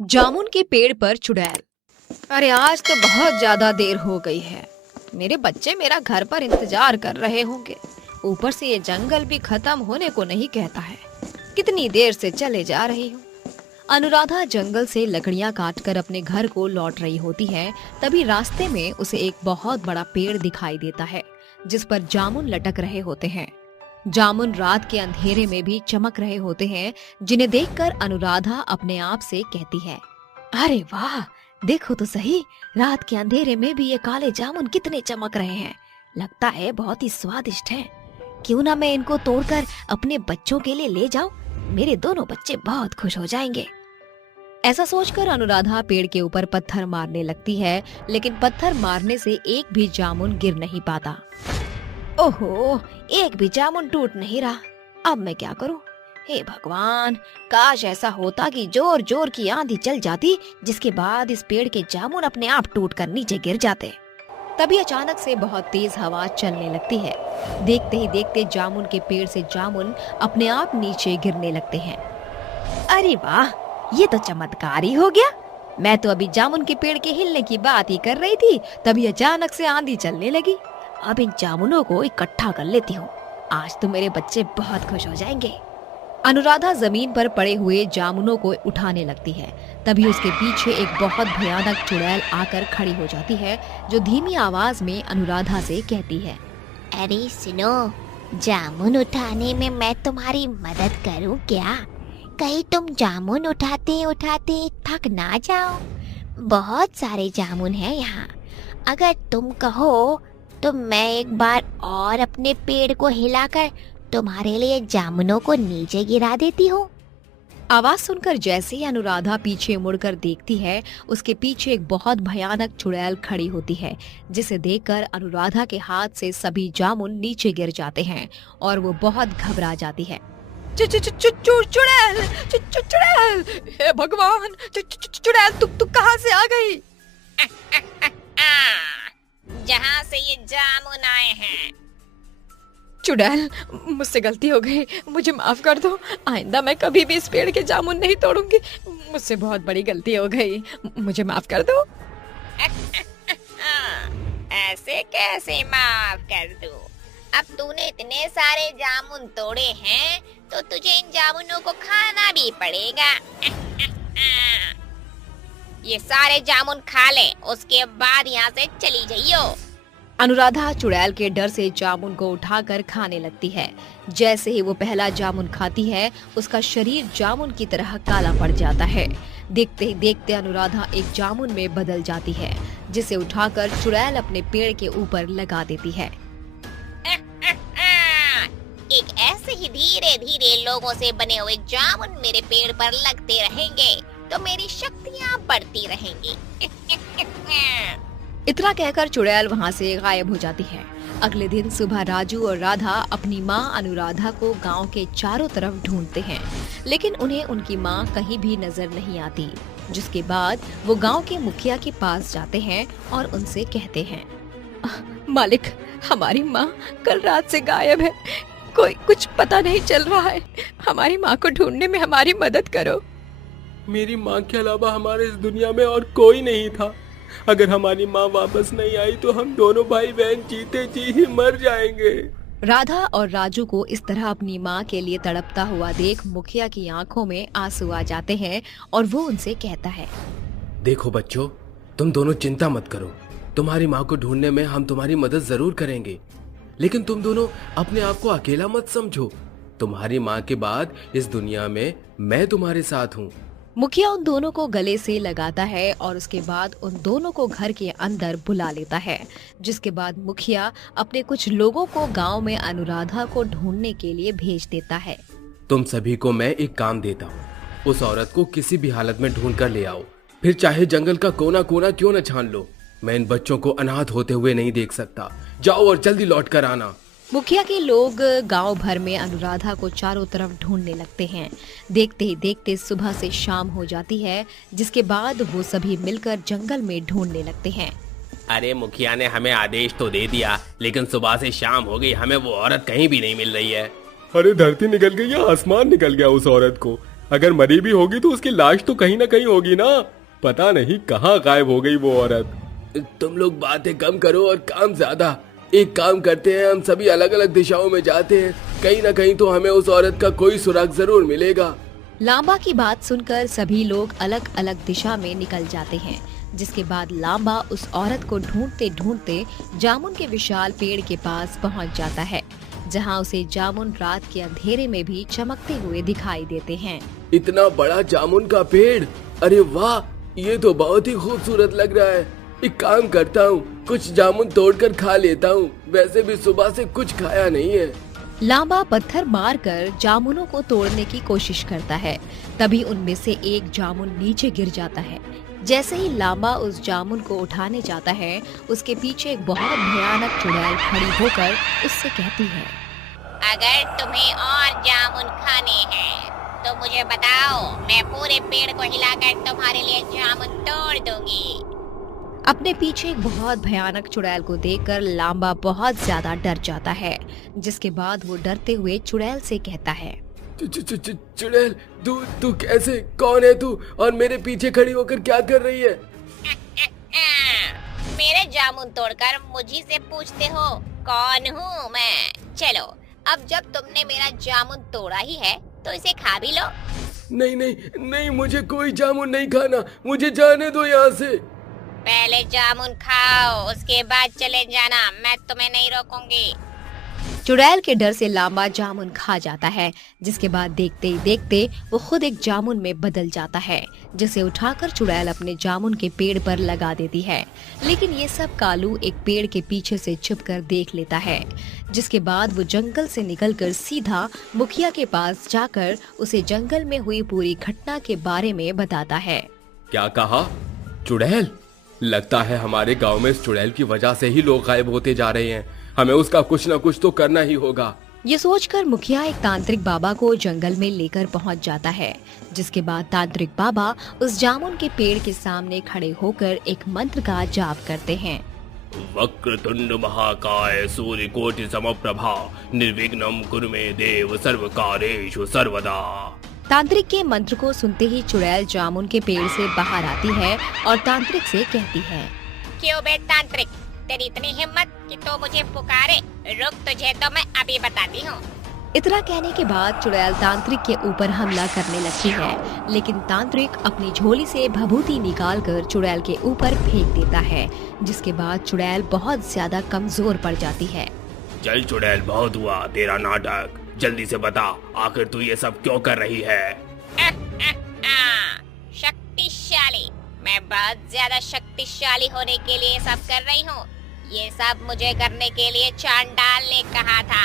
जामुन के पेड़ पर चुड़ैल। अरे आज तो बहुत ज्यादा देर हो गई है। मेरे बच्चे मेरा घर पर इंतजार कर रहे होंगे। ऊपर से ये जंगल भी खत्म होने को नहीं कहता है। कितनी देर से चले जा रही हूँ। अनुराधा जंगल से लकड़ियाँ काटकर अपने घर को लौट रही होती है। तभी रास्ते में उसे एक बहुत बड़ा पेड़ दिखाई देता है जिस पर जामुन लटक रहे होते हैं। जामुन रात के अंधेरे में भी चमक रहे होते हैं, जिन्हें देखकर अनुराधा अपने आप से कहती है, अरे वाह, देखो तो सही, रात के अंधेरे में भी ये काले जामुन कितने चमक रहे हैं। लगता है बहुत ही स्वादिष्ट हैं। क्यों ना मैं इनको तोड़कर अपने बच्चों के लिए ले जाऊं? मेरे दोनों बच्चे बहुत खुश हो जाएंगे। ऐसा सोचकर अनुराधा पेड़ के ऊपर पत्थर मारने लगती है, लेकिन पत्थर मारने से एक भी जामुन गिर नहीं पाता। ओहो, एक भी जामुन टूट नहीं रहा। अब मैं क्या करूं? हे भगवान, काश ऐसा होता कि जोर जोर की आंधी चल जाती, जिसके बाद इस पेड़ के जामुन अपने आप टूटकर नीचे गिर जाते। तभी अचानक से बहुत तेज हवा चलने लगती है। देखते ही देखते जामुन के पेड़ से जामुन अपने आप नीचे गिरने लगते हैं। अरे वाह, ये तो चमत्कार ही हो गया। मैं तो अभी जामुन के पेड़ के हिलने की बात ही कर रही थी, तभी अचानक से आंधी चलने लगी। अब इन जामुनों को इकट्ठा कर लेती हूँ। आज तो मेरे बच्चे बहुत खुश हो जाएंगे। अनुराधा जमीन पर पड़े हुए जामुनों को उठाने लगती है। तभी उसके पीछे एक बहुत भयानक चुड़ैल आकर खड़ी हो जाती है, जो धीमी आवाज में अनुराधा से कहती है, अरे सुनो, जामुन उठाने में मैं तुम्हारी मदद करूं क्या? कहीं तुम जामुन उठाते उठाते थक ना जाओ। बहुत सारे जामुन हैं यहाँ। अगर तुम कहो तो मैं एक बार और अपने पेड़ को हिलाकर तुम्हारे लिए जामुनों को नीचे गिरा देती हूँ। आवाज सुनकर जैसे ही अनुराधा पीछे मुड़कर देखती है, उसके पीछे एक बहुत भयानक चुड़ैल खड़ी होती है, जिसे देखकर अनुराधा के हाथ से सभी जामुन नीचे गिर जाते हैं और वो बहुत घबरा जाती है। चुड़ैल, चुड़ैल, हे भगवान, चुड़ैल तू कहाँ से आ गई? जहाँ से ये जामुन आए हैं। चुड़ैल, मुझसे गलती हो गई, मुझे माफ कर दो। आइंदा मैं कभी भी इस पेड़ के जामुन नहीं तोड़ूंगी। मुझसे बहुत बड़ी गलती हो गई, मुझे माफ कर दो। ऐसे कैसे माफ कर दूं? अब तूने इतने सारे जामुन तोड़े हैं तो तुझे इन जामुनों को खाना भी पड़ेगा। ये सारे जामुन खा ले, उसके बाद यहाँ से चली जाइयो। अनुराधा चुड़ैल के डर से जामुन को उठाकर खाने लगती है। जैसे ही वो पहला जामुन खाती है, उसका शरीर जामुन की तरह काला पड़ जाता है। देखते ही देखते अनुराधा एक जामुन में बदल जाती है, जिसे उठाकर चुड़ैल अपने पेड़ के ऊपर लगा देती है। एक ऐसे ही धीरे धीरे लोगों से बने हुए जामुन मेरे पेड़ पर लगते रहेंगे तो मेरी शक्तियाँ बढ़ती रहेंगी। इतना कहकर चुड़ैल वहाँ से गायब हो जाती है। अगले दिन सुबह राजू और राधा अपनी माँ अनुराधा को गांव के चारों तरफ ढूंढते हैं, लेकिन उन्हें उनकी माँ कहीं भी नजर नहीं आती। जिसके बाद वो गांव के मुखिया के पास जाते हैं और उनसे कहते हैं, मालिक, हमारी माँ कल रात से गायब है। कोई कुछ पता नहीं चल रहा है। हमारी माँ को ढूंढने में हमारी मदद करो। मेरी माँ के अलावा हमारे इस दुनिया में और कोई नहीं था। अगर हमारी माँ वापस नहीं आई तो हम दोनों भाई बहन जीते जी ही मर जाएंगे। राधा और राजू को इस तरह अपनी माँ के लिए तड़पता हुआ देख मुखिया की आंखों में आंसू आ जाते हैं और वो उनसे कहता है, देखो बच्चों, तुम दोनों चिंता मत करो। तुम्हारी माँ को ढूंढने में हम तुम्हारी मदद जरूर करेंगे, लेकिन तुम दोनों अपने आप को अकेला मत समझो। तुम्हारी माँ के बाद इस दुनिया में मैं तुम्हारे साथ हूँ। मुखिया उन दोनों को गले से लगाता है और उसके बाद उन दोनों को घर के अंदर बुला लेता है। जिसके बाद मुखिया अपने कुछ लोगों को गांव में अनुराधा को ढूंढने के लिए भेज देता है। तुम सभी को मैं एक काम देता हूँ, उस औरत को किसी भी हालत में ढूंढ कर ले आओ, फिर चाहे जंगल का कोना कोना क्यों न छान लो। मैं इन बच्चों को अनाथ होते हुए नहीं देख सकता। जाओ और जल्दी लौट कर आना। मुखिया के लोग गांव भर में अनुराधा को चारों तरफ ढूंढने लगते हैं। देखते ही देखते सुबह से शाम हो जाती है, जिसके बाद वो सभी मिलकर जंगल में ढूंढने लगते हैं। अरे मुखिया ने हमें आदेश तो दे दिया, लेकिन सुबह से शाम हो गई, हमें वो औरत कहीं भी नहीं मिल रही है। अरे धरती निकल गई या आसमान निकल गया उस औरत को? अगर मरी भी होगी तो उसकी लाश तो कहीं ना कहीं होगी ना। पता नहीं कहाँ गायब हो गई वो औरत। तुम लोग बातें कम करो और काम ज्यादा। एक काम करते हैं, हम सभी अलग अलग दिशाओं में जाते हैं, कहीं ना कहीं तो हमें उस औरत का कोई सुराग जरूर मिलेगा। लांबा की बात सुनकर सभी लोग अलग अलग दिशा में निकल जाते हैं, जिसके बाद लांबा उस औरत को ढूंढते ढूंढते जामुन के विशाल पेड़ के पास पहुंच जाता है, जहां उसे जामुन रात के अंधेरे में भी चमकते हुए दिखाई देते हैं। इतना बड़ा जामुन का पेड़, अरे वाह, ये तो बहुत ही खूबसूरत लग रहा है। एक काम करता हूँ, कुछ जामुन तोड़कर खा लेता हूँ, वैसे भी सुबह से कुछ खाया नहीं है। लांबा पत्थर मारकर जामुनों को तोड़ने की कोशिश करता है। तभी उनमें से एक जामुन नीचे गिर जाता है। जैसे ही लांबा उस जामुन को उठाने जाता है, उसके पीछे एक बहुत भयानक चुड़ैल खड़ी होकर उससे कहती है, अगर तुम्हें और जामुन खाने हैं तो मुझे बताओ, मैं पूरे पेड़ को हिलाकर तुम्हारे लिए जामुन तोड़ दूंगी। अपने पीछे एक बहुत भयानक चुड़ैल को देखकर लांबा बहुत ज्यादा डर जाता है, जिसके बाद वो डरते हुए चुड़ैल से कहता है, चुड़ैल, तू कैसे, कौन है तू और मेरे पीछे खड़ी होकर क्या कर रही है? मेरे जामुन तोड़कर मुझी से पूछते हो कौन हूँ मैं? चलो, अब जब तुमने मेरा जामुन तोड़ा ही है तो इसे खा भी लो। नहीं नहीं नहीं, मुझे कोई जामुन नहीं खाना, मुझे जाने दो यहाँ से। पहले जामुन खाओ, उसके बाद चले जाना, मैं तुम्हें नहीं रोकूंगी। चुड़ैल के डर से लांबा जामुन खा जाता है, जिसके बाद देखते ही देखते वो खुद एक जामुन में बदल जाता है, जिसे उठाकर चुड़ैल अपने जामुन के पेड़ पर लगा देती है। लेकिन ये सब कालू एक पेड़ के पीछे से छुपकर देख लेता है, जिसके बाद वो जंगल से निकलकर सीधा मुखिया के पास जाकर उसे जंगल में हुई पूरी घटना के बारे में बताता है। क्या कहा? चुड़ैल? लगता है हमारे गांव में इस चुड़ैल की वजह से ही लोग गायब होते जा रहे हैं। हमें उसका कुछ न कुछ तो करना ही होगा। ये सोचकर मुखिया एक तांत्रिक बाबा को जंगल में लेकर पहुंच जाता है, जिसके बाद तांत्रिक बाबा उस जामुन के पेड़ के सामने खड़े होकर एक मंत्र का जाप करते हैं। वक्रतुंड महाकाय सूर्यकोटि समप्रभा निर्विघ्नं कुरु मे देव सर्वकार्येषु सर्वदा। तांत्रिक के मंत्र को सुनते ही चुड़ैल जामुन के पेड़ से बाहर आती है और तांत्रिक से कहती है, क्यों बे तांत्रिक, तेरी इतनी हिम्मत कि तो मुझे पुकारे? रुक, तुझे तो मैं अभी बताती हूँ। इतना कहने के बाद चुड़ैल तांत्रिक के ऊपर हमला करने लगती है, लेकिन तांत्रिक अपनी झोली से भभूति निकालकर चुड़ैल के ऊपर फेंक देता है, जिसके बाद चुड़ैल बहुत ज्यादा कमजोर पड़ जाती है। चल चुड़ैल, बहुत हुआ तेरा नाटक, जल्दी से बता, आखिर तू ये सब क्यों कर रही है? शक्तिशाली, मैं बहुत ज्यादा शक्तिशाली होने के लिए सब कर रही हूँ। ये सब मुझे करने के लिए चांडाल ने कहा था।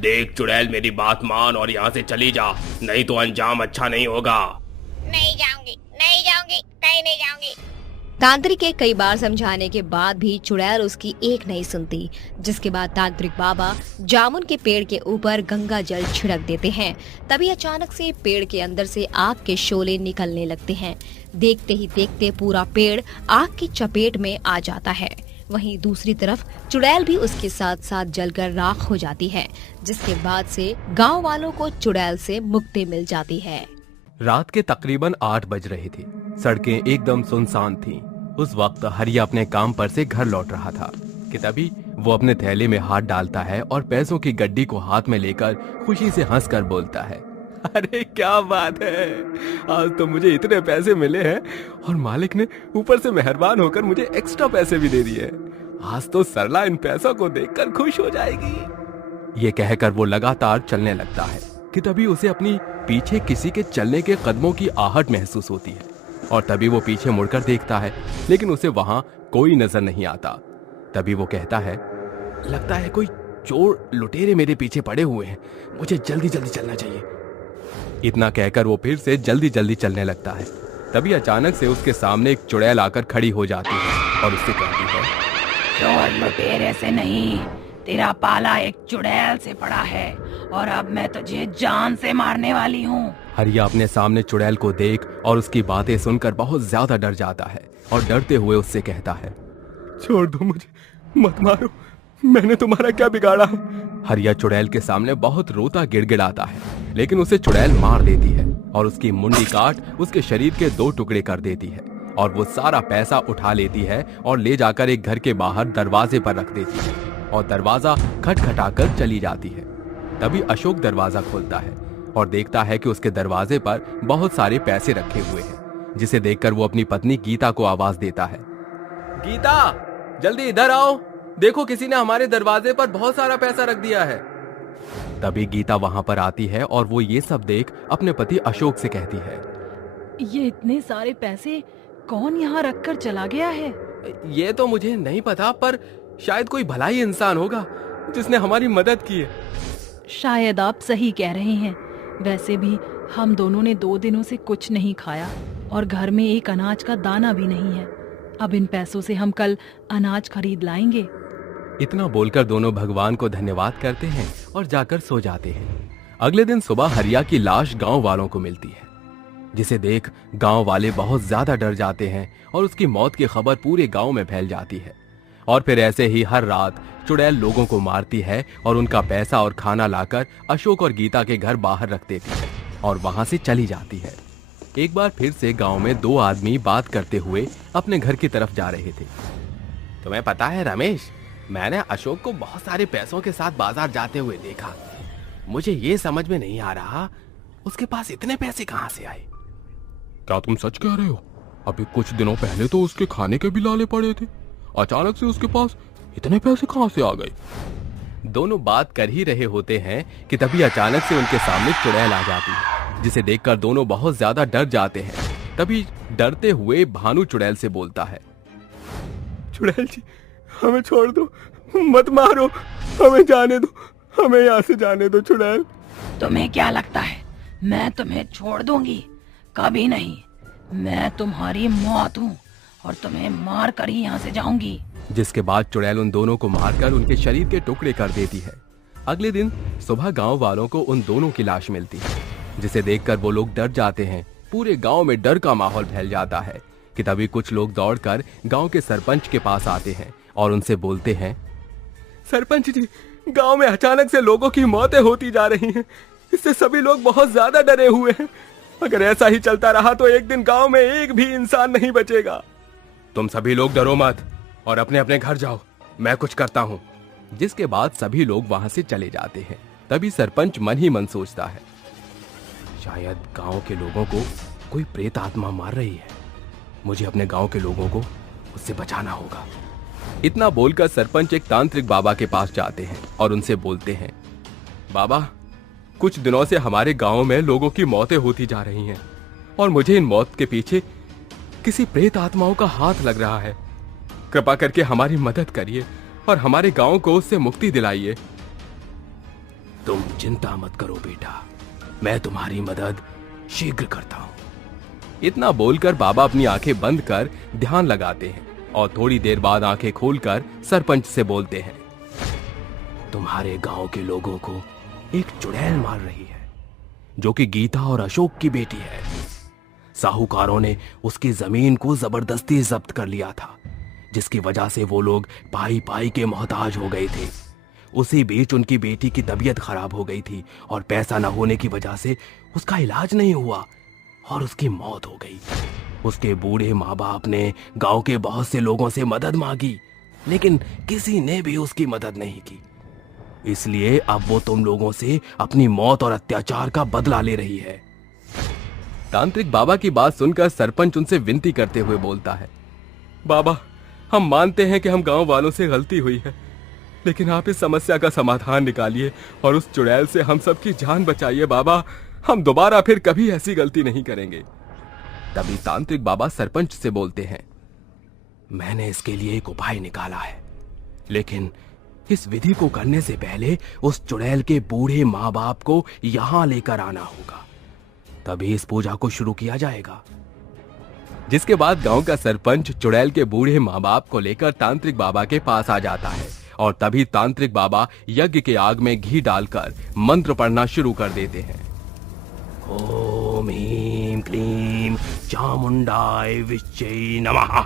देख चुड़ैल, मेरी बात मान और यहाँ से चली जा, नहीं तो अंजाम अच्छा नहीं होगा। नहीं जाऊंगी, नहीं जाऊंगी, कहीं नहीं जाऊंगी। तांत्रिक के कई बार समझाने के बाद भी चुड़ैल उसकी एक नहीं सुनती, जिसके बाद तांत्रिक बाबा जामुन के पेड़ के ऊपर गंगा जल छिड़क देते हैं। तभी अचानक से पेड़ के अंदर से आग के शोले निकलने लगते हैं। देखते ही देखते पूरा पेड़ आग की चपेट में आ जाता है। वहीं दूसरी तरफ चुड़ैल भी उसके साथ साथ जलकर राख हो जाती है, जिसके बाद से गांव वालों को चुड़ैल से मुक्ति मिल जाती है। रात के तकरीबन 8 बज रहे थे। सड़कें एकदम सुनसान थीं। उस वक्त हरिया अपने काम पर से घर लौट रहा था कि तभी वो अपने थैले में हाथ डालता है और पैसों की गड्डी को हाथ में लेकर खुशी से हंसकर बोलता है, अरे क्या बात है, आज तो मुझे इतने पैसे मिले हैं और मालिक ने ऊपर से मेहरबान होकर मुझे एक्स्ट्रा पैसे भी दे दिए। आज तो सरला इन पैसों को देखकर खुश हो जाएगी। ये कहकर वो लगातार चलने लगता है कि तभी उसे अपनी पीछे किसी के चलने के कदमों की आहट महसूस होती है और तभी वो पीछे मुड़कर देखता है, लेकिन उसे वहां कोई नजर नहीं आता। तभी वो कहता है, लगता है कोई चोर लुटेरे मेरे पीछे पड़े हुए हैं, मुझे जल्दी जल्दी चलना चाहिए। इतना कहकर वो फिर से जल्दी जल्दी चलने लगता है। तभी अचानक से उसके सामने एक चुड़ैल आकर खड़ी हो जाती है और उससे कहती है, चोर लुटेरे से नहीं, तेरा पाला एक चुड़ैल से पड़ा है और अब मैं तुझे जान से मारने वाली हूँ। हरिया अपने सामने चुड़ैल को देख और उसकी बातें सुनकर बहुत ज्यादा डर जाता है और डरते हुए उससे कहता है, छोड़ दो मुझे, मत मारो, मैंने तुम्हारा क्या बिगाड़ा? हरिया चुड़ैल के सामने बहुत रोता गिड़गिड़ाता है, लेकिन उसे चुड़ैल मार देती है और उसकी मुंडी काट उसके शरीर के 2 टुकड़े कर देती है और वो सारा पैसा उठा लेती है और ले जाकर एक घर के बाहर दरवाजे पर रख देती है और दरवाजा खटखटाकर चली जाती है। तभी अशोक दरवाजा खोलता है और देखता है कि उसके दरवाजे पर बहुत सारे पैसे रखे हुए हैं, जिसे देखकर वो अपनी पत्नी गीता को आवाज देता है। गीता, जल्दी इधर आओ, देखो किसी ने हमारे दरवाजे पर बहुत सारा पैसा रख दिया है। तभी गीता वहां पर आती है और वो ये सब देख अपने पति अशोक से कहती है, ये इतने सारे पैसे कौन यहाँ रख कर चला गया है? ये तो मुझे नहीं पता, पर शायद कोई भला ही इंसान होगा जिसने हमारी मदद की है। शायद आप सही कह रहे हैं। वैसे भी हम दोनों ने 2 दिनों से कुछ नहीं खाया और घर में एक अनाज का दाना भी नहीं है। अब इन पैसों से हम कल अनाज खरीद लाएंगे। इतना बोलकर दोनों भगवान को धन्यवाद करते हैं और जाकर सो जाते हैं। अगले दिन सुबह हरिया की लाश गांव वालों को मिलती है, जिसे देख गांव वाले बहुत ज्यादा डर जाते हैं और उसकी मौत की खबर पूरे गांव में फैल जाती है। और फिर ऐसे ही हर रात चुड़ैल लोगों को मारती है और उनका पैसा और खाना लाकर अशोक और गीता के घर बाहर रख देती है और वहां से चली जाती है। एक बार फिर से गांव में 2 आदमी बात करते हुए अपने घर की तरफ जा रहे थे। तुम्हें पता है रमेश, मैंने अशोक को बहुत सारे पैसों के साथ बाजार जाते हुए देखा। मुझे ये समझ में नहीं आ रहा उसके पास इतने पैसे कहां से आए। क्या तुम सच कह रहे हो? अभी कुछ दिनों पहले तो उसके खाने के भी लाले पड़े थे, अचानक से उसके पास इतने पैसे कहां से आ गए? दोनों बात कर ही रहे होते हैं कि तभी अचानक से उनके सामने चुड़ैल आ जाती है, जिसे देखकर दोनों बहुत ज्यादा डर जाते हैं। तभी डरते हुए भानु चुड़ैल से बोलता है, चुड़ैल जी, हमें छोड़ दो, मत मारो, हमें जाने दो, हमें यहाँ से जाने दो चुड़ैल। तुम्हें क्या लगता है मैं तुम्हें छोड़ दूंगी? कभी नहीं। मैं तुम्हारी मौत हूँ और तुम्हें मार कर ही यहाँ से जाऊंगी। जिसके बाद चुड़ैल उन दोनों को मारकर उनके शरीर के टुकड़े कर देती है। अगले दिन सुबह गांव वालों को उन दोनों की लाश मिलती है, जिसे देखकर वो लोग डर जाते हैं। पूरे गांव में डर का माहौल फैल जाता है कि तभी कुछ लोग दौड़कर गांव के सरपंच के पास आते हैं और उनसे बोलते हैं, सरपंच जी, गांव में अचानक से लोगों की मौतें होती जा रही हैं। इससे सभी लोग बहुत ज्यादा डरे हुए हैं। अगर ऐसा ही चलता रहा तो एक दिन गांव में एक भी इंसान नहीं बचेगा। तुम सभी लोग डरो मत और अपने अपने घर जाओ, मैं कुछ करता हूँ। जिसके बाद सभी लोग वहां से चले जाते हैं। तभी सरपंच मन ही मन सोचता है, शायद गांव के लोगों को कोई प्रेत आत्मा मार रही है। मुझे अपने गांव के लोगों को उससे बचाना होगा। इतना बोलकर सरपंच एक तांत्रिक बाबा के पास जाते हैं और उनसे बोलते हैं, बाबा, कुछ दिनों से हमारे गांव में लोगों की मौतें होती जा रही हैं और मुझे इन मौत के पीछे किसी प्रेत आत्माओं का हाथ लग रहा है। कृपा करके हमारी मदद करिए और हमारे गांव को उससे मुक्ति दिलाइए। तुम चिंता मत करो बेटा, मैं तुम्हारी मदद शीघ्र करता हूं। इतना बोलकर बाबा अपनी आंखें बंद कर ध्यान लगाते हैं और थोड़ी देर बाद आंखें खोलकर सरपंच से बोलते हैं, तुम्हारे गांव के लोगों को एक चुड़ैल मार रही है, जो कि गीता और अशोक की बेटी है। साहूकारों ने उसकी जमीन को जबरदस्ती जब्त कर लिया था, जिसकी वजह से वो लोग पाई पाई के मोहताज हो गए थे। उसी बीच उनकी बेटी की तबीयत खराब हो गई थी और पैसा न होने की वजह से उसका इलाज नहीं हुआ और उसकी मौत हो गई। उसके बूढ़े माँ बाप ने गांव के बहुत से लोगों से मदद मांगी, लेकिन किसी ने भी उसकी मदद नहीं की। इसलिए अब वो तुम लोगों से अपनी मौत और अत्याचार का बदला ले रही है। तांत्रिक बाबा की बात सुनकर सरपंच उनसे विनती करते हुए बोलता है, बाबा, हम मानते हैं कि हम गांव वालों से गलती हुई है, लेकिन आप इस समस्या का समाधान निकालिए और उस चुड़ैल से हम सबकी जान बचाइए। बाबा, हम दोबारा फिर कभी ऐसी गलती नहीं करेंगे। तभी तांत्रिक बाबा सरपंच से बोलते हैं, मैंने इसके लिए एक उपाय निकाला है, लेकिन इस विधि को करने से पहले उस चुड़ैल के बूढ़े माँ बाप को यहां लेकर आना होगा, तभी इस पूजा को शुरू किया जाएगा। जिसके बाद गांव का सरपंच चुड़ैल के बूढ़े माँ बाप को लेकर तांत्रिक बाबा के पास आ जाता है और तभी तांत्रिक बाबा यज्ञ के आग में घी डालकर मंत्र पढ़ना शुरू कर देते हैं। ओम ह्रीं क्लीं चामुंडाय विच्चे नमः।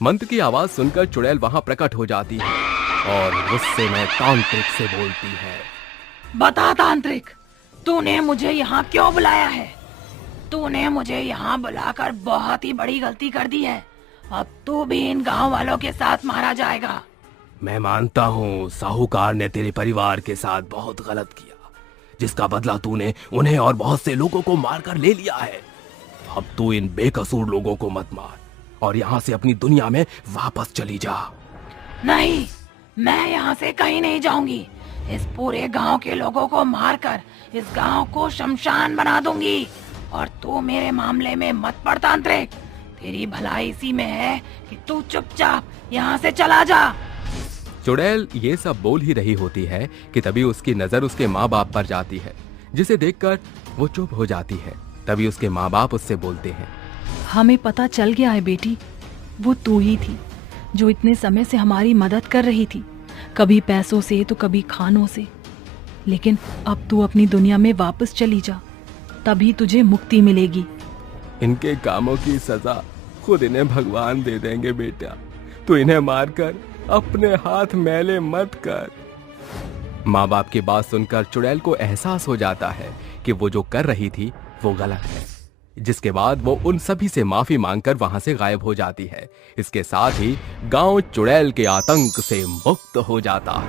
मंत्र की आवाज सुनकर चुड़ैल वहां प्रकट हो जाती है और गुस्से में तांत्रिक से बोलती है, बता तांत्रिक, तूने मुझे यहाँ क्यों बुलाया है? तूने मुझे यहाँ बुलाकर बहुत ही बड़ी गलती कर दी है। अब तू भी इन गांव वालों के साथ मारा जाएगा। मैं मानता हूँ साहूकार ने तेरे परिवार के साथ बहुत गलत किया, जिसका बदला तूने उन्हें और बहुत से लोगों को मारकर ले लिया है। अब तू इन बेकसूर लोगों को मत मार और यहाँ से अपनी दुनिया में वापस चली जा। नहीं, मैं यहाँ से कहीं नहीं जाऊंगी। इस पूरे गांव के लोगों को मारकर इस गांव को शमशान बना दूंगी। और तू मेरे मामले में मत पड़ तांत्रिक। तेरी भलाई इसी में है कि तू चुपचाप यहाँ से चला जा। चुड़ैल ये सब बोल ही रही होती है कि तभी उसकी नजर उसके माँ बाप पर जाती है, जिसे देखकर वो चुप हो जाती है। तभी उसके माँ बाप उससे बोलते हैं, हमें पता चल गया है बेटी, वो तू ही थी जो इतने समय से हमारी मदद कर रही थी, कभी पैसों से तो कभी खानों से। लेकिन अब तू अपनी दुनिया में वापस चली जा, तभी तुझे मुक्ति मिलेगी। इनके कामों की सजा खुद इन्हें भगवान दे देंगे बेटा, तू इन्हें मारकर अपने हाथ मैले मत कर। माँ बाप की बात सुनकर चुड़ैल को एहसास हो जाता है कि वो जो कर रही थी वो गलत है, जिसके बाद वो उन सभी से माफी मांगकर वहां से गायब हो जाती है। इसके साथ ही गांव चुड़ैल के आतंक से मुक्त हो जाता है।